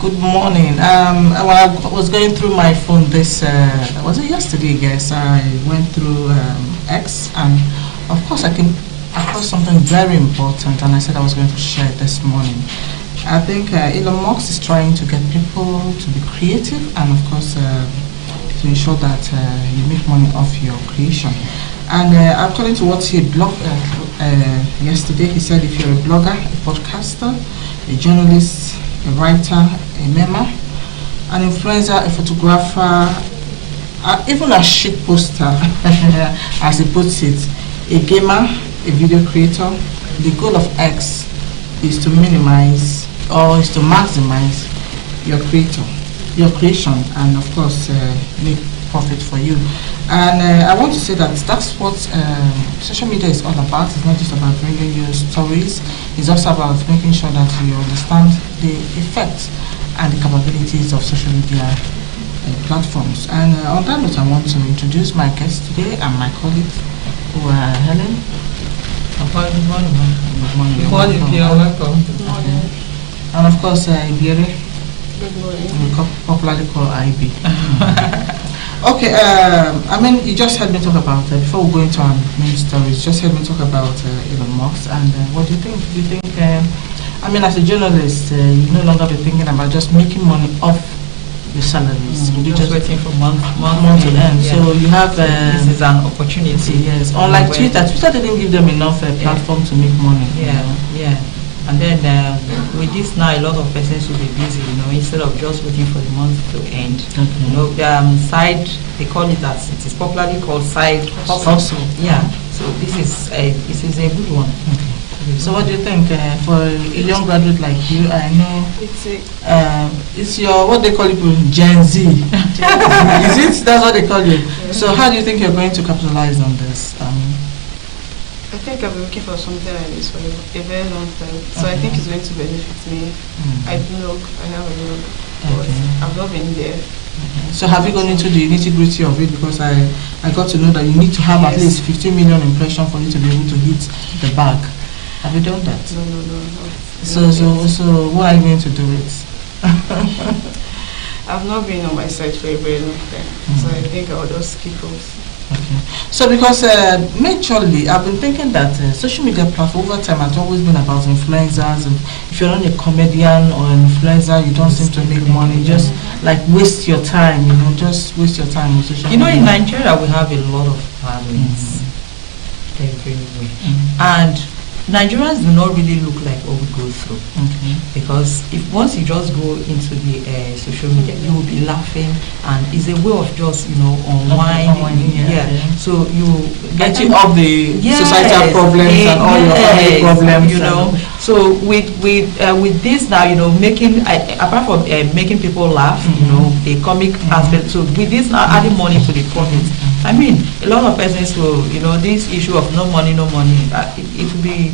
Good morning. When I was going through my phone this, was it yesterday, I guess, I went through X, and of course I came across something very important, and I said I was going to share it this morning. I think Elon Musk is trying to get people to be creative, and of course to ensure that you make money off your creation. And according to what he blogged yesterday, he said if you're a blogger, a podcaster, a journalist, a writer, a memer, an influencer, a photographer, even a shit poster, as he puts it, a gamer, a video creator, the goal of X is to minimize or is to maximize your creation, and of course make profit for you. And I want to say that that's what social media is all about. It's not just about bringing you stories. It's also about making sure that you understand the effects and the capabilities of social media platforms. And on that note, I want to introduce my guests today and my colleagues, who are Helen. Good morning. Good morning. Good morning. You're welcome. Good morning. And of course, Ibiere. Good morning. We popularly call IB. Okay, I mean, you just heard me talk about, before we go into our main stories, just heard me talk about Elon Musk, and what do you think? Do you think, I mean, as a journalist, you no longer be thinking about just making money off your salaries. You're just waiting for month to end. Yeah. So you have... this is an opportunity. Yes, unlike Twitter didn't give them enough platform to make money. Yeah, yeah. And then with this now, a lot of persons will be busy, instead of just waiting for the month to end. Okay. Side, they call it as, it is popularly called side hustle. Yeah, so this is a good one. Okay. So what do you think for a young graduate like you? I know it's your, what they call it, Gen Z. Is it? That's what they call you. Yeah. So how do you think you're going to capitalize on this? I think I've been looking for something like this for a very long time, so I think it's going to benefit me. I have a blog, but I've not been there. So have you gone into the nitty-gritty of it? Because I got to know that you need to have at least 15 million impressions for you to be able to hit the bag. Have you done that? No. So what are you going to do it? I've not been on my site for a very long time, so I think I'll just keep off. Okay. So because majorly I've been thinking that social media platform over time has always been about influencers, and if you're not a comedian or an influencer, you don't seem to make money. Just like waste your time, just waste your time on social media. In Nigeria we have a lot of talents everywhere, and Nigerians do not really look like what we go through. Okay. Because if once you just go into the social media, you will be laughing, and it's a way of just unwinding. Yeah. So you get you off the societal problems and all your family problems. So with this now, making apart from making people laugh, the comic aspect. So with this now, adding money to the profits. I mean, a lot of persons will, this issue of no money, it will be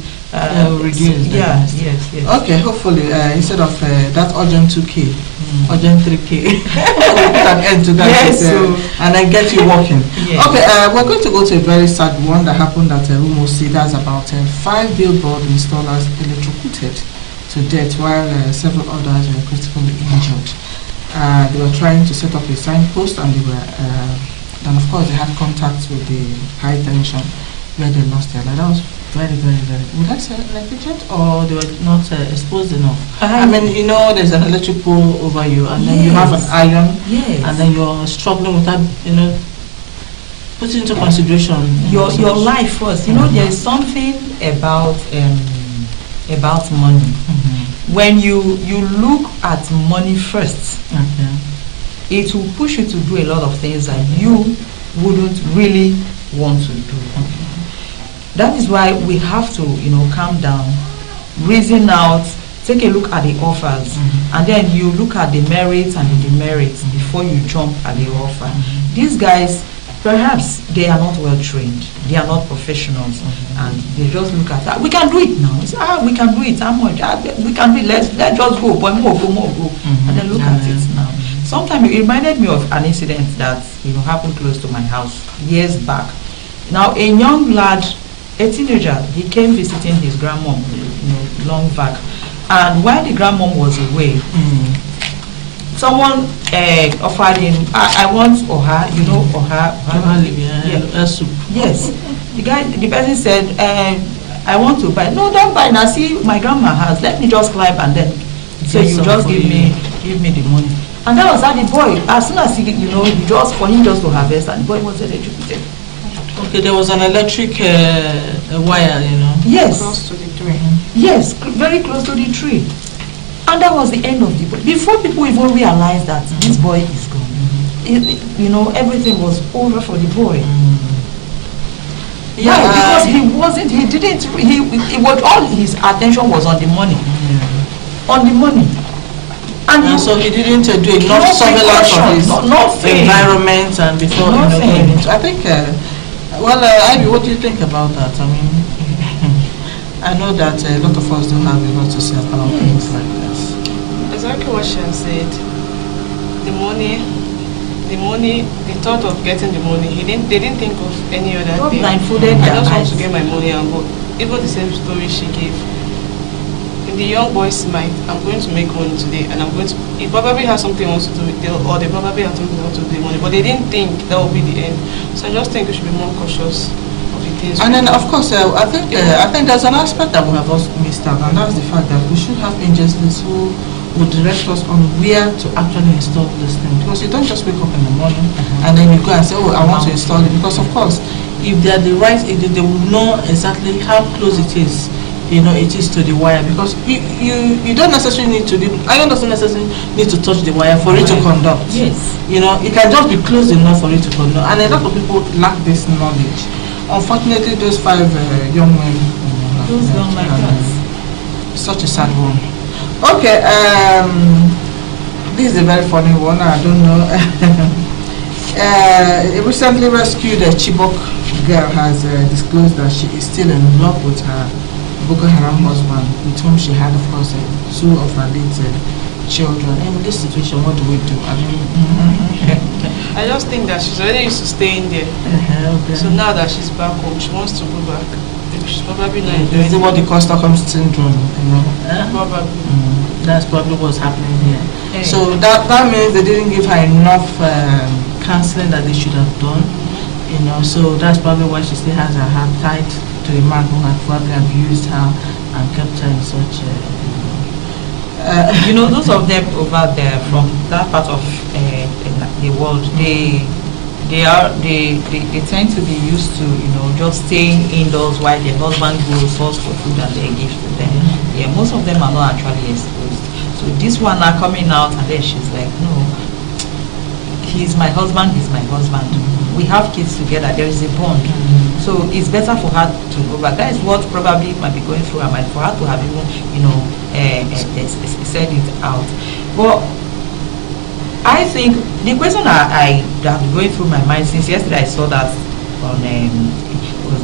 reduced. Yes. Okay, hopefully instead of that urgent 2K, urgent 3K, we'll put an end to that. Yes, and then get you working. Yes. Okay, we're going to go to a very sad one that happened at Rumosi. That's about 5 billboard installers electrocuted to death while several others were critically injured. They were trying to set up a signpost, and they were and of course they had contact with the high tension where they lost their life. That was very, very, very, would I say negligent, or they were not exposed enough? I mean, there's an electric pole over you, and then you have an iron, and then you're struggling with that, put into consideration your life first. There is something about money. When you look at money first, it will push you to do a lot of things that you wouldn't really want to do. That is why we have to, calm down, reason out, take a look at the offers, and then you look at the merits and the demerits before you jump at the offer. These guys, perhaps they are not well trained, they are not professionals, and they just look at that. We can do it now. Say, we can do it. How much? We can do it. Let's just go. But more go. And then look at it now. Sometimes it reminded me of an incident that happened close to my house years back. Now a young lad, a teenager, he came visiting his grandmom, long back, and while the grandmom was away, someone offered him, I want oha, you know, oha. Yeah. Soup. Yes. The person said, I want to buy. No, don't buy. Now see, my grandma has. Let me just climb and then. So you just give me the money. And that was how the boy, as soon as he, you know, for him just to harvest, and the boy was electrocuted. Okay, there was an electric wire, you know. Yes. Close to the tree. Yes, very close to the tree. And that was the end of the boy. Before people even realized that this boy is gone, you know, everything was over for the boy. Yeah, because he was, all his attention was on the money. On the money. And so he didn't do enough surveillance of his environment and before going into. I think, Ivy, what do you think about that? I mean, I know that a lot of us don't have a lot to say about things like this. Exactly what she said. The thought of getting the money, they didn't think of any other thing. I just want to get my money and go. Even the same story she gave. In the young boy's mind, I'm going to make money today, and he probably has something he wants to do with it, or they probably have something else to do with money, but they didn't think that would be the end. So I just think we should be more cautious of the things. And then, of course, I think there's an aspect that we have also missed out, and that's the fact that we should have agencies who would direct us on where to actually install this thing. Because you don't just wake up in the morning and then you go and say, oh, I want to install it. Because, of course, if they're the right, they will know exactly how close it is. You know, it is to the wire, because you don't necessarily need to iron doesn't necessarily need to touch the wire for it to conduct. Yes. You know, it can just be close enough for it to conduct, and a lot of people lack this knowledge. Unfortunately, those 5 young men, those young men, such a sad one. Okay, this is a very funny one. I don't know. A recently rescued Chibok girl has disclosed that she is still in love with her Boko Haram husband, with whom she had, of course, 2 of her late children. In this situation, what do we do? I mean, I just think that she's already used to staying there. Okay. So now that she's back home, she wants to go back. She's probably not enjoying it. Is it what they call Stockholm syndrome? You know? Probably. That's probably what's happening here. So that means they didn't give her enough counseling that they should have done. You know, so that's probably why she still has her heart tight to a man who had probably abused her and kept her in such you know, those of them over there from that part of the world, they tend to be used to, you know, just staying indoors while their husband goes source for food and they give to them. Yeah, most of them are not actually exposed. So this one are coming out and then she's like, no, he's my husband, we have kids together, there is a bond. So it's better for her to go back. That is what probably might be going through her mind, for her to have even, you know, said it out. But I think the question I have been going through my mind since yesterday I saw that on was,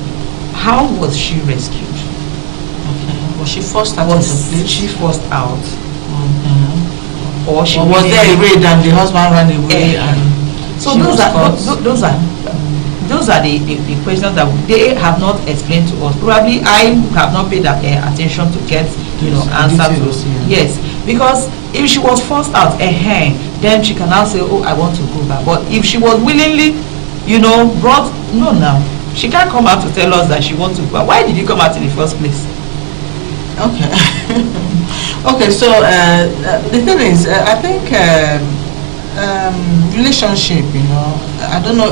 how was she rescued? Okay. Was she forced out? Was she forced out? Or she was there a raid and the husband ran away and so those are the questions that they have not explained to us. Probably I have not paid attention to get, you know, answer to. Yes, because if she was forced out, then she can now say, oh, I want to go back. But if she was willingly, you know, now she can't come out to tell us that she wants to go. Why did you come out in the first place? Okay. Okay, so the thing is, I think relationship, you know, I don't know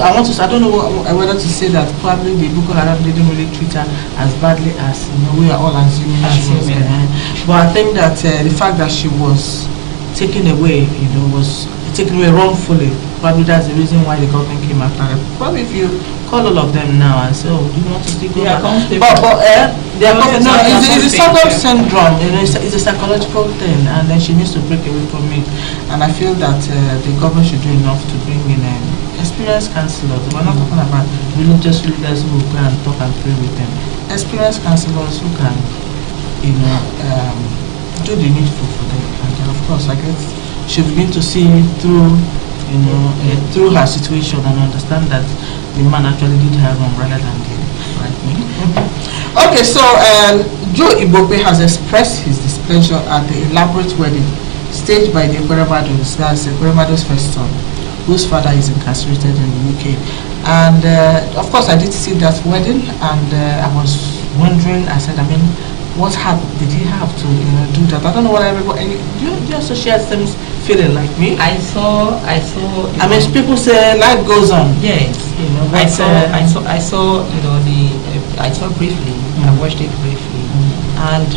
whether to say that probably the Boko Haram didn't really treat her as badly as, you know, we are all assuming she was. But I think that the fact that she was taken away, you know, was taken away wrongfully, probably that's the reason why the government came after her. Probably if you call all of them now and say, oh, do you want to still go back? It's a Stockholm syndrome, you know, it's a psychological thing, and then she needs to break away from it. And I feel that the government should do enough to bring in experienced counselors. We're not talking about religious leaders who will go and talk and pray with them. Experienced counselors who can, you know, do the needful for them. And then, of course, I guess she'll begin to see through, you know, through her situation and understand that the man actually did her wrong rather than the right thing. Okay, so Joe Igbokwe has expressed his displeasure at the elaborate wedding staged by the Ekwerebados, that's Ekwerebados' first son, whose father is incarcerated in the UK. And of course, I did see that wedding, and I was wondering. I said, I mean, what did he have to, do that? I don't know what everybody. Do you also share the same feeling like me? I saw. I mean, people say life goes on. Yes, But, I saw. I saw briefly. I watched it briefly, and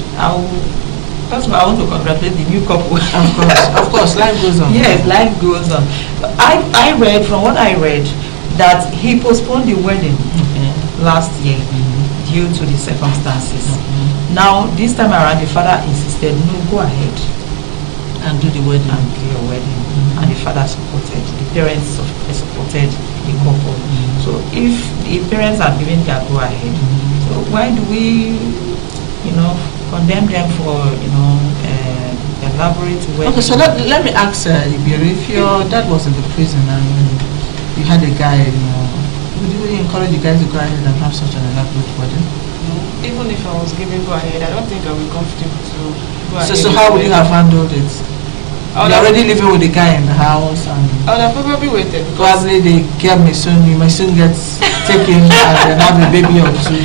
first of all, I want to congratulate the new couple. Of course, life goes on. Yes, life goes on. I read, from what I read, that he postponed the wedding last year due to the circumstances. Now, this time around, the father insisted, no, go ahead and do the wedding. And do your wedding. And the father supported, the parents supported the couple. So if the parents are giving their go ahead, so why do we, condemn them for, elaborate wedding? Okay, so let me ask Ibiri, if your dad was in the prison and you had a guy, would you encourage you guys to go ahead and have such an elaborate wedding? No, even if I was given go ahead, I don't think I would be comfortable to go ahead. So how would you have handled it? You're already living with the guy in the house, and I would have probably waited. Probably the girl may soon get taken and then have a baby or two.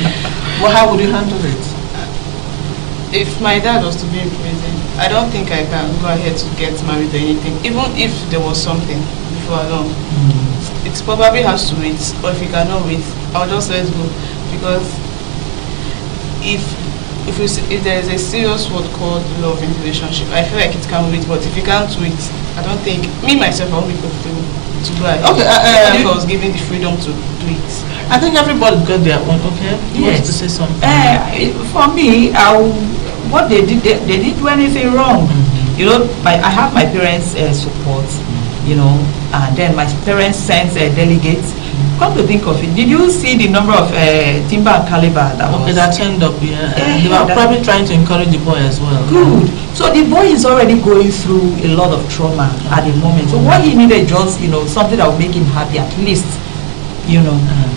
Well, how would you handle it? If my dad was to be in prison, I don't think I can go ahead to get married or anything. Even if there was something before long, it probably has to wait. Or if you cannot wait, I'll just let go. Because if there is a serious word called love in the relationship, I feel like it can wait. But if you can't wait, I don't think myself I won't be comfortable to go ahead. Okay, if I was given the freedom to do it. I think everybody got their own. Okay, you want to say something? For me, what they didn't do anything wrong. I have my parents' support. And then my parents sent delegates. Come to think of it, did you see the number of timber and caliber that turned up? They were probably trying to encourage the boy as well. Good. So the boy is already going through a lot of trauma at the moment. So what he needed just something that would make him happy at least.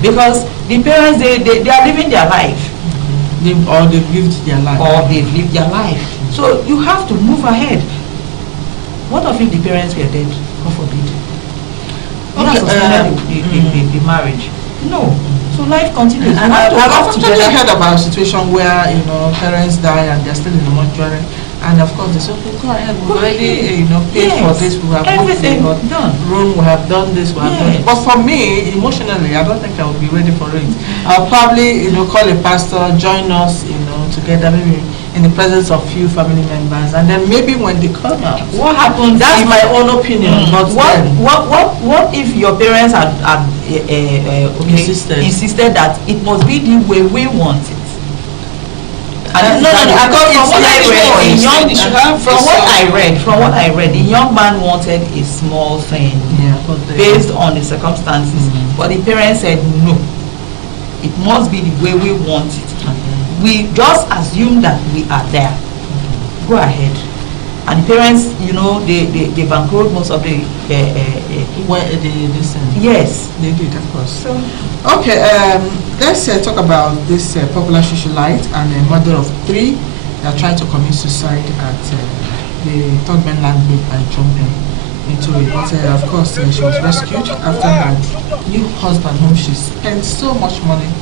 Because the parents they are living their life. Or they've lived their life. So you have to move ahead. What if the parents were dead? God forbid. The marriage. No. So life continues. And I've actually heard about a situation where parents die and they're still in the mortuary, and of course they say, okay, go ahead, we've already paid for this, we have everything done. Room, we have done this, we have done it. But for me, emotionally, I don't think I would be ready for it. I'll probably call a pastor, join us, together, maybe in the presence of few family members, and then maybe when they come out, what happens? That's my own opinion. But what if your parents had insisted that it must be the way we want it? From what I read, the young man wanted a small thing based on the circumstances, but the parents said no. It must be the way we want it. We just assume that we are there. Go ahead. And the parents, they bankrolled most of the. Yes, they did, of course. So, okay, let's talk about this popular socialite and a mother of 3 that tried to commit suicide at the Third Mainland Bridge by jumping into it. But of course, she was rescued after her new husband, whom she spent so much money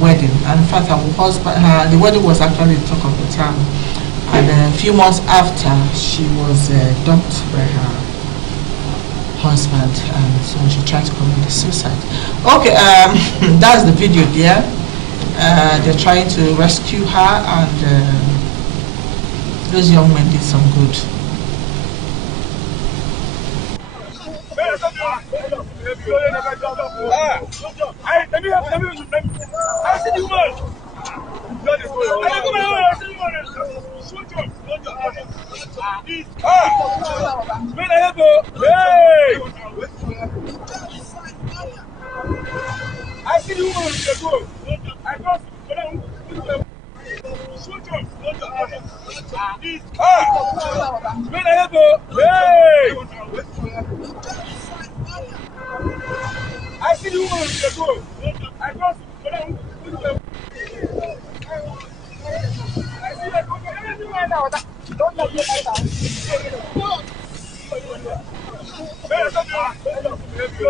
wedding. And in fact, the wedding was actually the talk of the town. And a few months after, she was dumped by her husband, and so she tried to commit suicide. Okay, that's the video there. They're trying to rescue her, and those young men did some good. I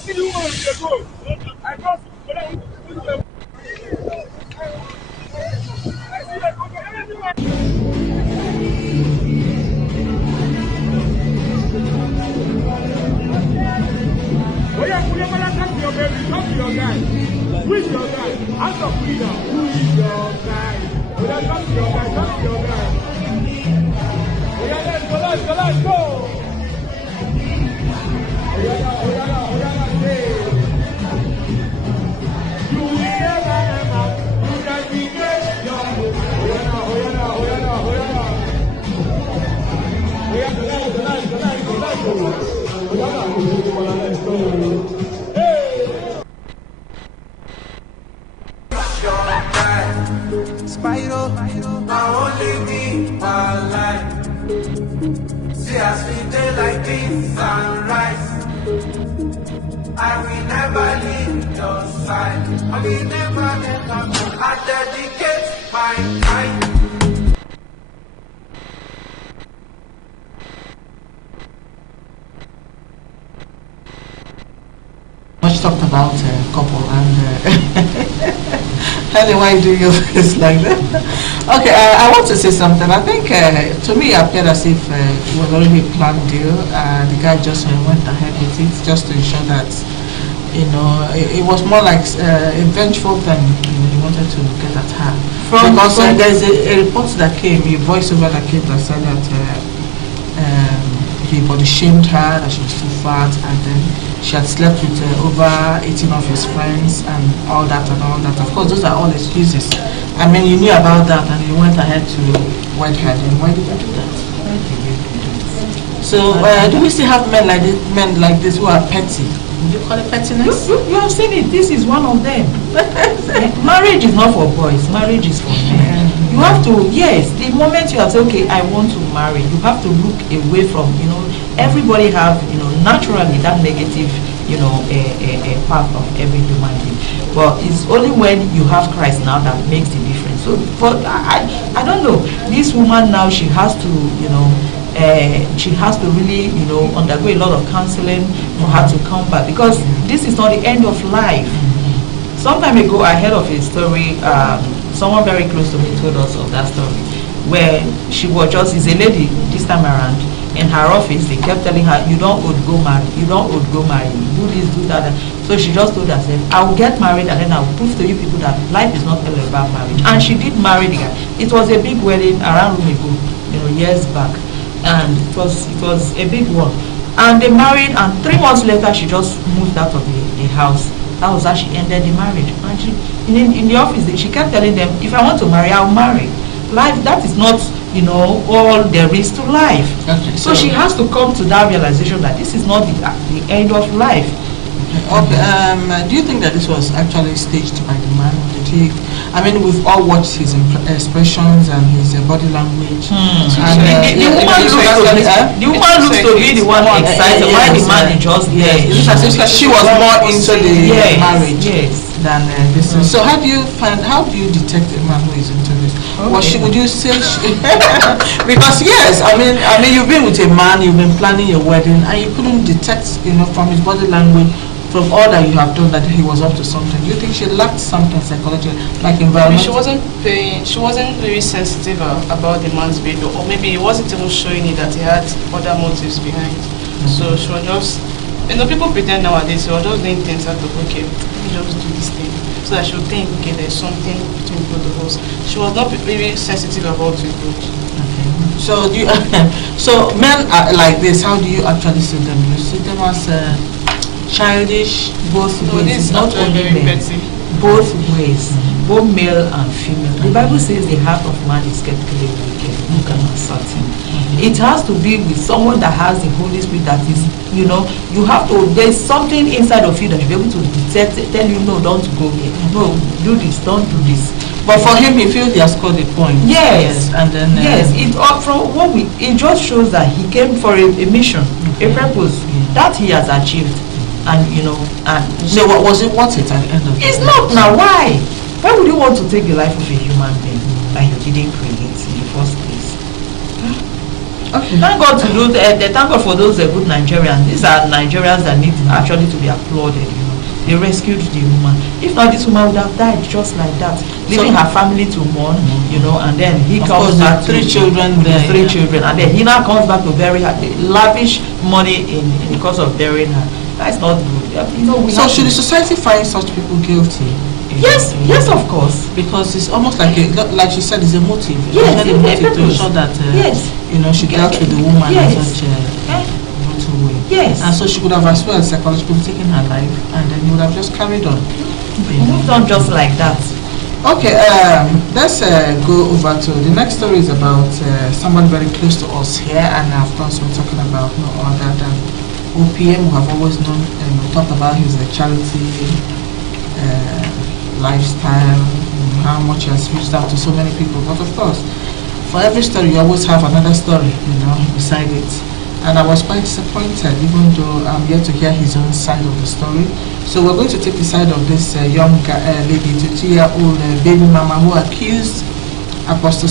see the woman with the goal. I cross. Oh yeah, talk to your baby, talk to your guy. Who is your guy? Answer freedom. Who is your guy? Oh yeah, talk to your guy, talk to your guy. Oh yeah, let's go, let's go, let's go. Oh yeah, hey. You will never ever, you can be great, young. Oh yeah, oh yeah, oh yeah, oh yeah. Oh yeah, let's go, let's go, let's go, let's go. Spyro, my only me, my life. See us we day like this sunrise. I will never leave your side. I will never, never. I dedicate my time. Much talked about couple and anyway, why do you face like that? Okay, I want to say something. I think to me it appeared as if it was already a planned deal. The guy just went ahead with it just to ensure that it was more like a vengeful thing. He wanted to get at her because there's a report that came, a voiceover that came that said that he body shamed her, that she was too fat, and then she had slept with over 18 of his friends and all that and all that. Of course, those are all excuses. I mean, you knew about that and you went ahead to wed her. Then why did you do that? So, do we still have men like this who are petty? Would you call it pettiness? You have seen it. This is one of them. Marriage is not for boys. Marriage is for men. You have to, yes, the moment you have said, okay, I want to marry, you have to look away from, everybody have, naturally that negative, a part of every human being. But it's only when you have Christ now that makes the difference. So, but I don't know. This woman now, she has to, she has to really, undergo a lot of counseling for her to come back, because this is not the end of life. Some time ago, I heard of a story. Someone very close to me told us of that story, where she was is a lady this time around. In her office, they kept telling her, you don't old go marry, you don't old go marry, do this, do that. So she just told herself, I will get married and then I will prove to you people that life is not all about marriage. And she did marry the guy. It was a big wedding around Rumego, years back, and it was a big one. And they married, and 3 months later, she just moved out of the house. That was how she ended the marriage. And she, in the office, she kept telling them, if I want to marry, I'll marry. Life, that is not, all there is to life. Okay, so she has to come to that realization that this is not the end of life. Okay. Do you think that this was actually staged by the man? Did he? I mean, we've all watched his expressions and his body language. The woman looks to be the one excited. Why the man is just there? She was more into the marriage than this. So how do you detect a man who is into this? Okay. Would you say because yes, I mean you've been with a man, you've been planning your wedding, and you couldn't detect, from his body language, from all that you have done, that he was up to something. Do you think she lacked something psychologically, like environment? She wasn't very sensitive about the man's behavior, or maybe he wasn't even showing it that he had other motives behind. So she was just, people pretend nowadays, she was just doing things out of, okay, let me just do this thing, so that she would think, okay, there's something between both of us. She was not very sensitive about it. Okay. So so men are like this. How do you actually see them? You see them as childish, both ways, not only men, both ways, both male and female. The Bible says the heart of man is carefully wicked, who can ascertain. It has to be with someone that has the Holy Spirit, that is, you have to, there's something inside of you that you'll be able to detect, tell you, no, don't go here, no, do this, don't do this. But for him, he feels he has scored a point. Yes, and then it just shows that he came for a mission, a purpose. That he has achieved, and and So what was it worth it at the end of the day? it's not now. Why? Why would you want to take the life of a human being that you didn't create in the first place? Okay. Thank God to those. Thank God for those good Nigerians. These are Nigerians that need actually to be applauded. They rescued the woman. If not, this woman would have died just like that, leaving her family to mourn. And then he comes back to 3 children there. 3 children, and then he now comes back to bury her. They lavish money in the course of burying her. That's not good. So should the society find such people guilty? Yes, of course. Because it's almost like she said, it's a motive. Yes, it's a motive to ensure that she dealt with the woman in such a brutal way. Yes. And so she could have as well psychologically taken her life, and then you would have just carried on. Moved on just like that. Okay, let's go over to the next story. Is about someone very close to us here, and of course we're talking about no other than OPM, who have always known and talked about his charity lifestyle, how much he has reached out to so many people. But of course, for every story you always have another story, beside it. And I was quite disappointed, even though I'm yet to hear his own side of the story. So we're going to take the side of this young lady, 2-year-old baby mama, who accused Apostle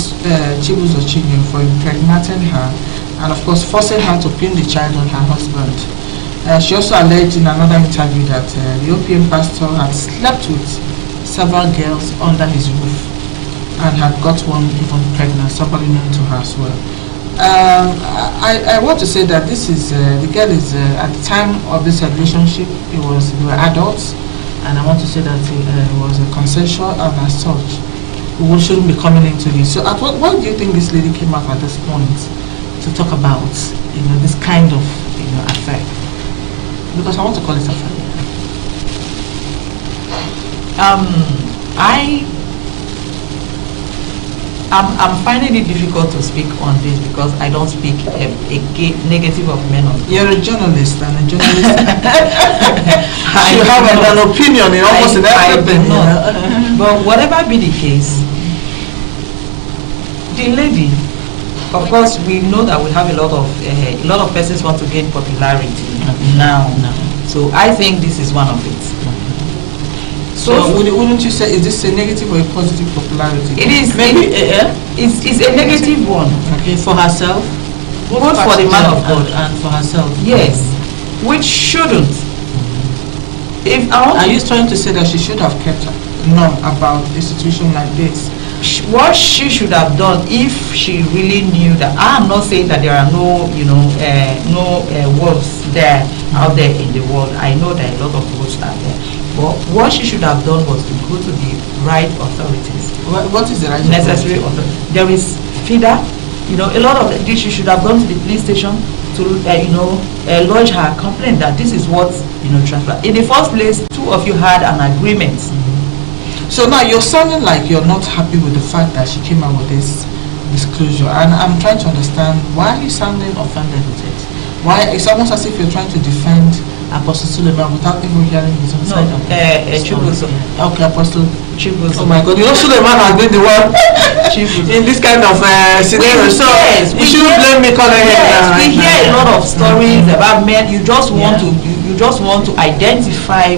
Chibuzo Chinyo for impregnating her, and of course forcing her to pin the child on her husband. She also alleged in another interview that the OPM pastor had slept with several girls under his roof and had got one even pregnant, somebody known to her as well. I want to say that this is the girl is at the time of this relationship they were adults, and I want to say that it was consensual, and as such we shouldn't be coming into this. So why do you think this lady came up at this point to talk about this kind of affair? Because I want to call it affair. I'm finding it difficult to speak on this because I don't speak negative of men. You're a journalist, and a journalist you have an opinion in almost everything. But whatever be the case, the lady, of course, we know that we have a lot of persons want to gain popularity now. So I think this is one of it. So wouldn't you say, is this a negative or a positive popularity? It is. Maybe it's a negative one. Okay, for herself, both for the man of God and for herself. Yes, which shouldn't. Are you trying to say that she should have kept numb about a situation like this? What she should have done, if she really knew that, I'm not saying that there are no wolves there out there in the world. I know that a lot of wolves are there. But what she should have done was to go to the right authorities. What is the right necessary authority? There is FIDA. A lot of this. She should have gone to the police station to lodge her complaint that this is what transfer. In the first place, 2 of you had an agreement. So now you're sounding like you're not happy with the fact that she came out with this disclosure, and I'm trying to understand why are you sounding offended with it. Why? It's almost as if you're trying to defend Apostle Suleiman without even hearing his own side of it. Chibuzo. Okay, Apostle Chibuzo. Oh my God, Suleiman has been the one in this kind of scenario. So you shouldn't blame me calling him. We hear a lot of stories about men. You just want to identify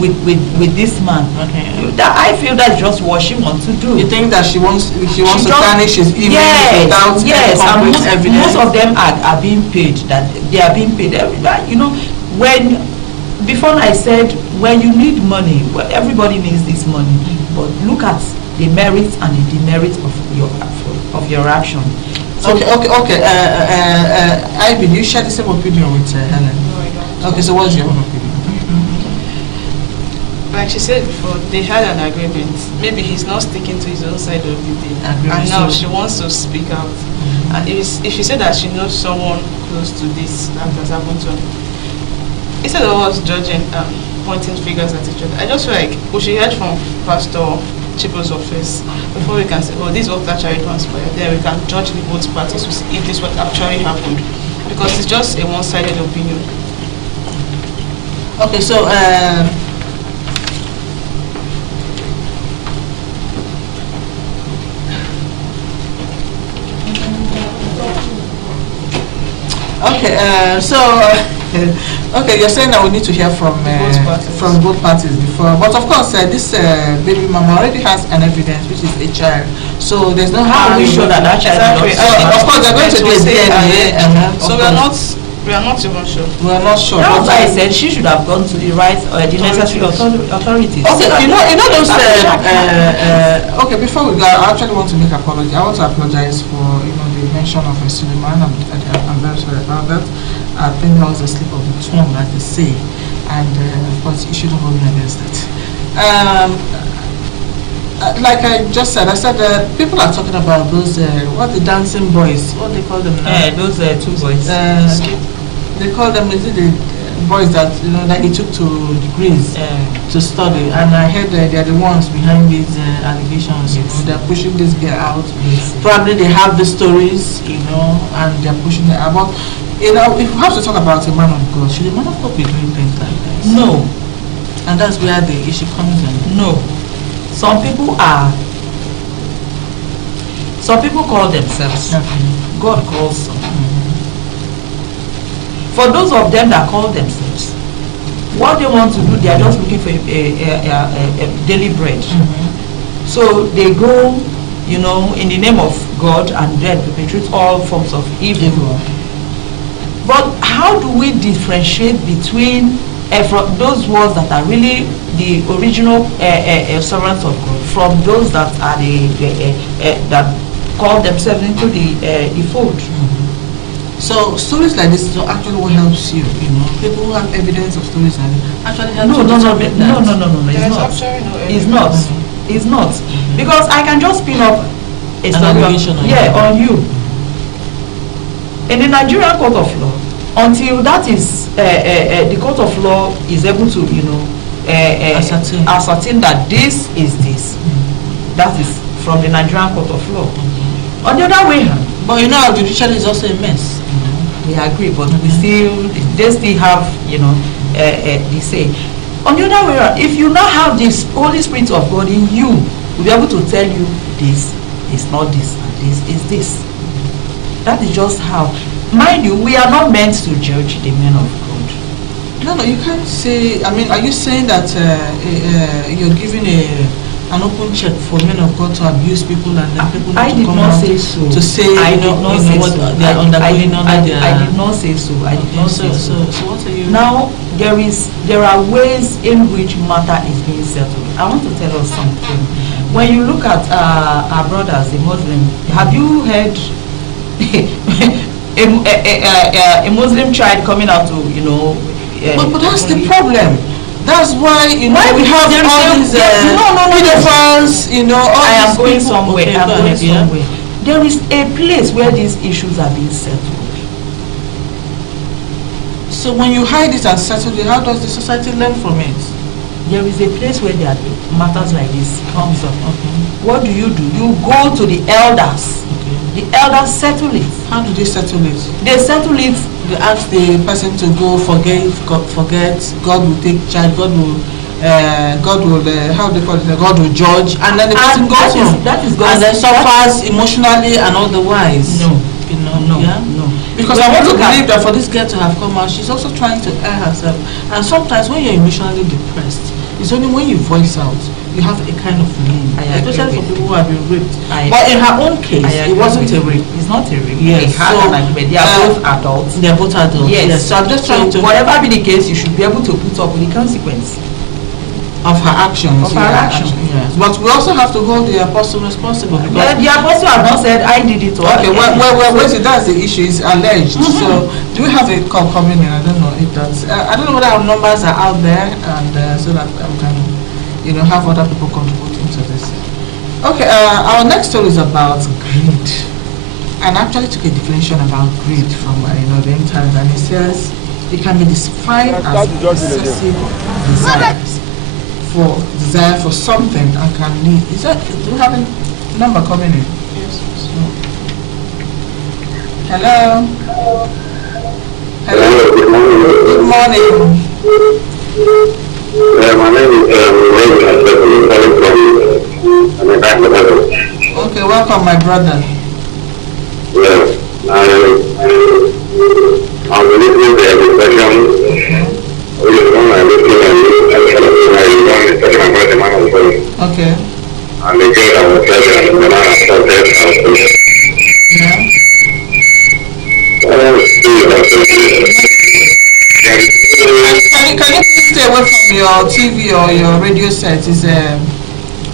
with this man. Okay. I feel that's just what she wants to do. You think that she wants to tarnish his image without concrete evidence? Most of them are being paid. That they are being paid. Before I said, when you need money, well, everybody needs this money. But look at the merits and the demerits of your action. So Okay. Ivy, do you share the same opinion with Helen? No, I don't. Okay, so what's your own opinion? Like she said before, they had an agreement. Maybe he's not sticking to his own side of the deal. And now she wants to speak out. And if she said that she knows someone close to this that has happened to her, instead of us judging pointing fingers at each other, I just feel like we should hear from Pastor Chibo's office before we can say, oh, this is what actually transpired. Then we can judge the both parties to see if this is what actually happened. Because it's just a one-sided opinion. Okay, so Okay, you're saying that we need to hear from both parties before, but of course, this baby mama already has an evidence, which is a child. So there's no How are we sure that child is So of course, they're going to do a DNA. So we are not even sure. We are not sure. That's why I said she should have gone to the right, the necessary authorities. Okay, you know those. Okay, before we go, I actually want to make an apology. I want to apologize for the mention of a Suleiman. I'm very sorry about that. I think that was a slip of the tongue, like they say, and of course you shouldn't hold me against it. Like I just said, people are talking about those the dancing boys, what they call them now? Those two boys. They call them, is it the boys that that he took to Greece to study, and I heard they are the ones behind these allegations. Yes. They're pushing this girl out. Yes. Probably they have the stories, and they're pushing it out. If we have to talk about a man of God, should a man of God be doing things like this? No. And that's where the issue comes in. No. Some people call themselves. God calls them. For those of them that call themselves, what they want to do, they are just looking for a daily bread. So they go, in the name of God, and then perpetrate all forms of evil. But how do we differentiate between from those ones that are really the original servants of God from those that are that call themselves into the fold? So stories like this is actually what helps you. People who have evidence of stories like this actually help you. It's not. It's not. Because I can just pin up a story on you. In the Nigerian court of law, until that is the court of law is able to ascertain that this is this. That is from the Nigerian court of law. On the other way, but our judiciary is also a mess. We agree, but they still have the say. On the other way, if you now have this Holy Spirit of God in you, we'll be able to tell you this is not this and this is this. That is just how. Mind you, we are not meant to judge the men of God. No, you can't say. I mean, are you saying that you're giving an open check for men of God to abuse people and then people I to did come not out say so. to say I did not say what so. they are undergoing under their... I did not say so. I did not say so. So what are you... Now there are ways in which matter is being settled. I want to tell us something. When you look at our brothers, the Muslims, have you heard a Muslim child coming out to but that's the problem. That's why we have all these pedophiles, all I am these going people. somewhere. Okay, I'm going somewhere. yeah. There is a place where these issues are being settled. So when you hide it and settle it, how does the society learn from it? There is a place where there are matters like this comes up. Okay. What do? You go to the elders. Okay. The elders settle it. How do they settle it? They settle it. They ask the person to go forget. God will take charge. God will how they call it? God will judge, and then the person goes home. That is and then suffers emotionally and otherwise. No. Because I want to believe that for this girl to have come out, she's also trying to air herself. And sometimes when you're emotionally depressed, it's only when you voice out you have a kind of relief, especially for people who have been raped. But in her own case, it wasn't a rape. It's not a rape. Yes. They are both adults. They are both adults. Yes. So I'm just trying to. Whatever be the case, you should be able to put up with the consequence of her actions. Yes. But we also have to hold the apostle responsible. Because the apostle has not said I did it. Okay, wait, that's the issue. It's alleged. So do we have a call coming in? I don't know if that's. I don't know whether our numbers are out there, and so that we can, have other people contribute into this. Okay, our next story is about greed, and I actually took a definition about greed from the internet, and it says it can be defined as excessive desire for something and can lead. Do we have a number coming in? Yes. Hello. Good morning. My name is Okay, welcome, my brother. Yes, I'm listening to the discussion your TV or your radio set is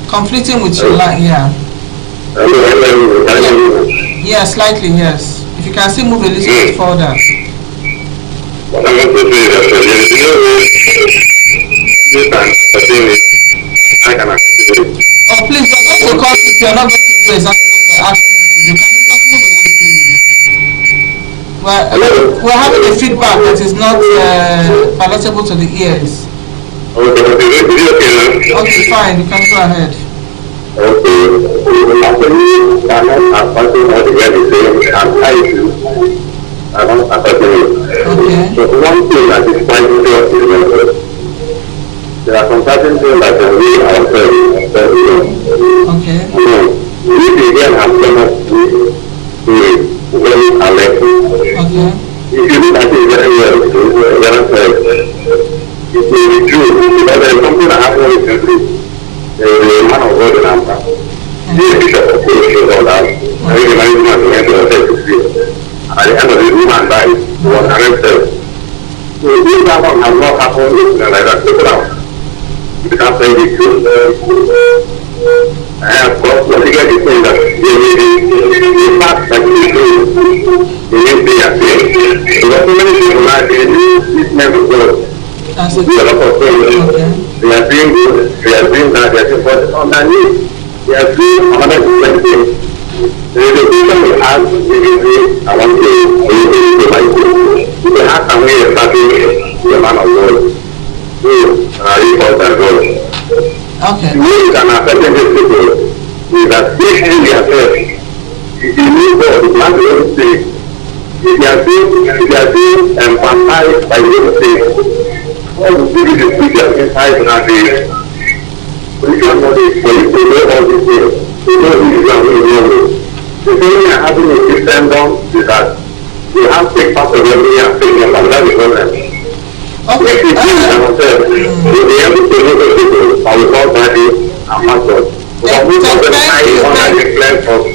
conflicting with your line. Yeah. Yeah, slightly. Yes. If you can still move a little bit further. What I'm going to say is that I can activate. Oh, please, don't go to call if you're not going to do exactly what you're asking me to do. Can you just move away, please? We're having a feedback that is not palatable to the ears. Okay, okay, fine, you can go ahead. Okay, actually, I'm not passing all the way the same. I'm trying to. I'm not passing it. Okay. So one thing that is quite interesting is there are some certain things that can be ourselves. Okay. So, if you again have someone to very alert. Okay. If you look at it very well, it may be true, because there is something that happened recently. There is a man of God in Ampa. He is a bishop of all that. And he is a man who went to hotel to see. At the end of the woman died, he was arrested. So this one has not happened like that. People out. You can't say the truth. And of course, what you get is saying that the fact that you do, you need to be a thing. Because so many people now, they need this man of God. That's A lot of things. okay. They are doing good, they are doing that, they are doing but underneath, they are doing another different thing. There is a question we ask immediately, I want to say my thing. They ask and we are starting the man of God. So, report and God. Okay. The way you can affect these people is that they feel yourself. If you need God, you have to say, if you are being emphasized by the state, all the people is speaking inside and the political knowledge for you to know all these things. To know who you are, who you know. The thing we are having in Christendom is that we have to take part of everything and take them, and that is problem. Okay. If you think ourselves, we will be able to know the people and without daddy and pastors.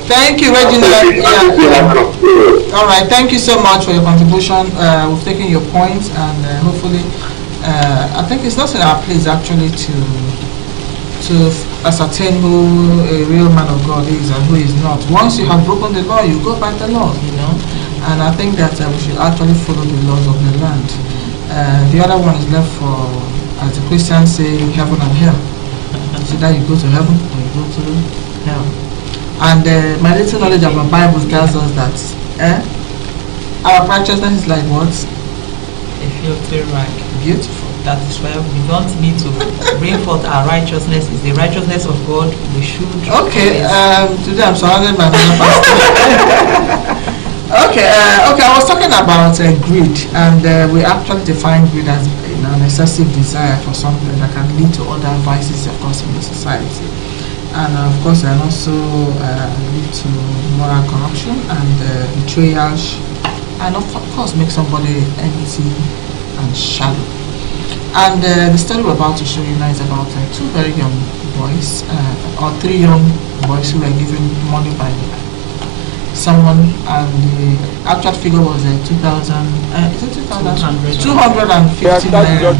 Thank you, Reginald. Yeah. All right, thank you so much for your contribution. We've taken your points, and hopefully, I think it's not in our place actually to ascertain who a real man of God is and who is not. Once you have broken the law, you go by the law, you know. And I think that we should actually follow the laws of the land. The other one is left for, as the Christians say, heaven and hell. So that you go to heaven or you go to hell. And my little knowledge of our Bible tells us that our righteousness is like what? A filthy rag. Beautiful. That is why we don't need to bring forth our righteousness. It's the righteousness of God we should. Okay. Today I'm surrounded by another pastor. Okay. I was talking about greed, and we actually define greed as an excessive desire for something that can lead to other vices, of course, in the society. And of course, and also lead to moral corruption and betrayal, and of course, make somebody empty and shallow. And the story we're about to show you now is about two very young boys, or three young boys who were given money by someone, and the actual figure was 250 naira.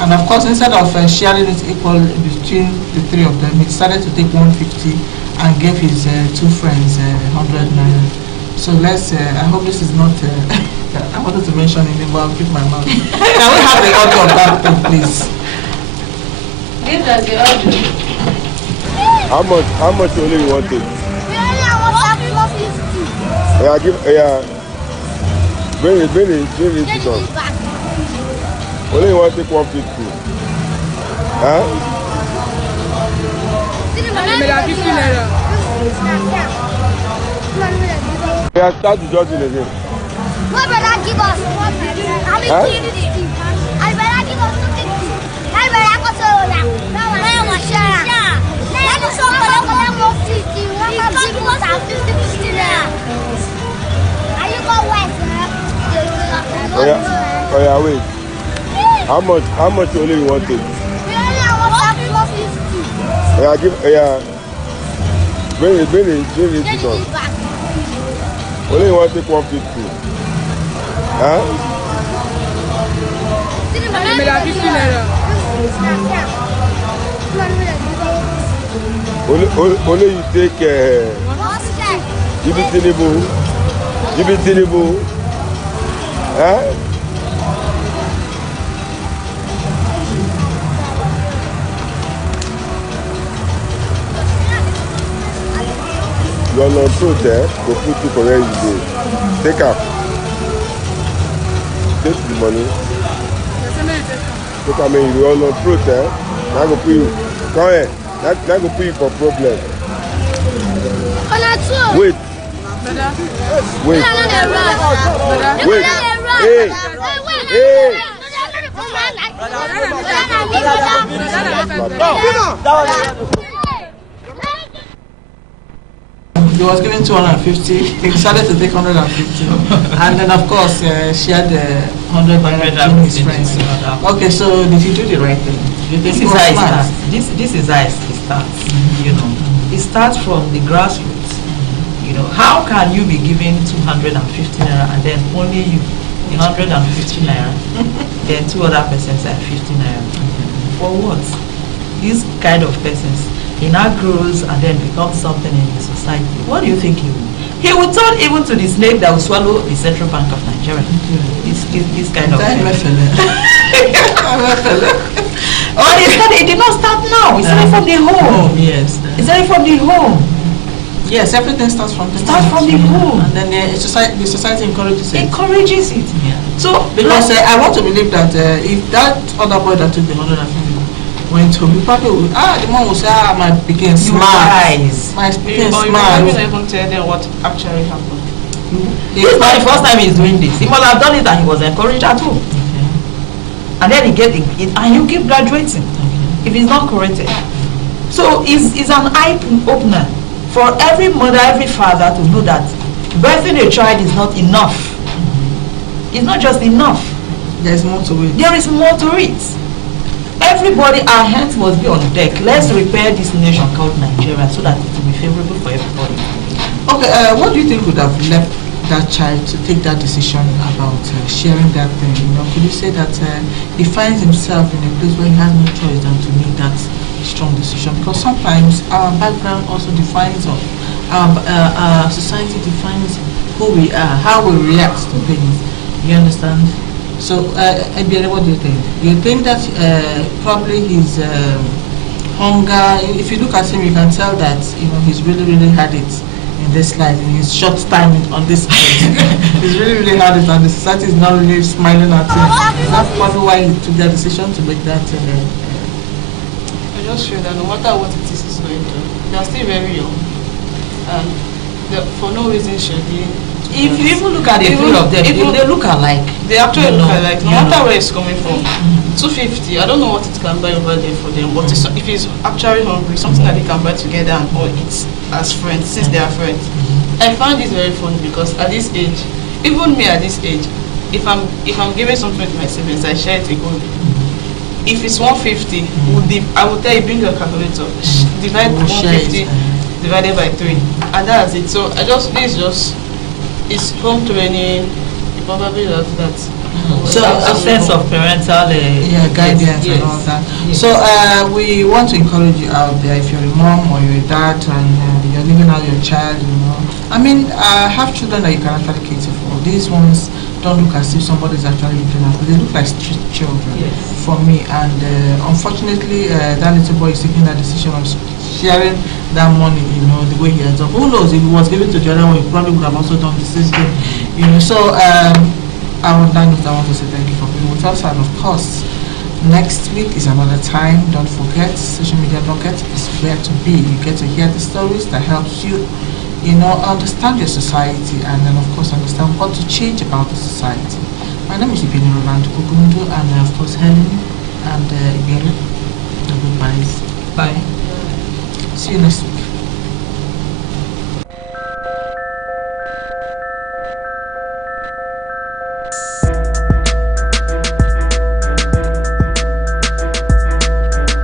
And of course, instead of sharing it equal between the three of them, he decided to take 150 and gave his two friends 100 naira. So let's, I hope this is not, I wanted to mention it, but I'll keep my mouth. Can we have the audio of that thing, please? Give us the audio. How much only you want to? Yeah, bring it to come. Only you want to take 150. Huh? Yeah, start the judging again. What better give us 150? I better give us 250. I better go to Oh yeah, wait. How much only you want to? Yeah, bring it to come. Only you want to take 150. Huh? Only you take give it in the bowl. Huh? You are on truth, go put you for where you go. Take up. Take the money. Look at me, you are on truth, now go put you. Come here. Now go put you for problem. Wait. Wait. Wait. Hey. Hey. He was given 250. He decided to take 150, and then of course shared 100 between his friends. Okay, so did he do the right thing? This is how it starts. This is how it starts. You know, it starts from the grassroots. You know, how can you be given 250 naira and then only you, the 150 naira, then two other persons are 50 naira? For what? These kind of persons, he now grows and then becomes something in the society. What do you think he will? He will turn even to the snake that will swallow the Central Bank of Nigeria. This kind of thing. Oh, it did not start now. It started from the home. Yes. It started from the home. Yes, everything starts from the home. And then the society encourages it. Encourages it. Yeah. So, because I want to believe that if that other boy that took the 150 went home, he probably would, the mom will say, my begin smart. My begin smart. You even tell them what actually happened. This is not the first time he's doing this. He must have done it and he was encouraged at home. And then he get it, and you keep graduating if he's not corrected. So it's an eye opener for every mother, every father to know that birthing a child is not enough. It's not just enough. There's more to it. There is more to it. Everybody, our hands must be on deck. Let's repair this nation called Nigeria so that it will be favorable for everybody. Okay, what do you think would have left that child to take that decision about sharing that thing? You know, could you say that he finds himself in a place where he has no choice than to make that strong decision? Because sometimes our background also defines us. Our society defines who we are, how we react to things. You understand? So, Ebiere, what do you think? You think that probably his hunger, if you look at him, you can tell that, you know, he's really had it in this life, in his short time on this earth. He's really had it, and the society is not really smiling at him. That's probably why he took that decision to make that. I just feel that no matter what it is he's going through, they are still very young. And for no reason should he. If you even look at the three of them, they look alike. They actually look alike, no matter where it's coming from. 250, I don't know what it can buy over there for them, but if he's actually hungry, something that they can buy together and all eat as friends, since they are friends. I find this very funny because at this age, even me at this age, if I'm giving something to my siblings, I share it equally. If it's 150, I will tell you, bring your calculator, divide 150 divided by 3, and that's it. So it's home training, you probably love that. So a sense of parental guidance and all that. Yes. So we want to encourage you out there, if you're a mom or you're a dad and you're leaving out your child, you know. I mean, have children that you can actually cater for. These ones don't look as if somebody's actually looking after. They look like street children for me. And unfortunately, that little boy is taking that decision of sharing that money, you know, the way he has done. Who knows, if it was given to the other one, he probably would have also done the same thing, you know. So I want to say thank you for being with us, and of course next week is another time. Don't forget, Social Media Nugget is where to be. You get to hear the stories that helps you, you know, understand your society, and then of course understand what to change about the society. My name is Ibini Rolando Kukundu, and of course Helen and Ibini. Goodbyes. Bye. See you next week.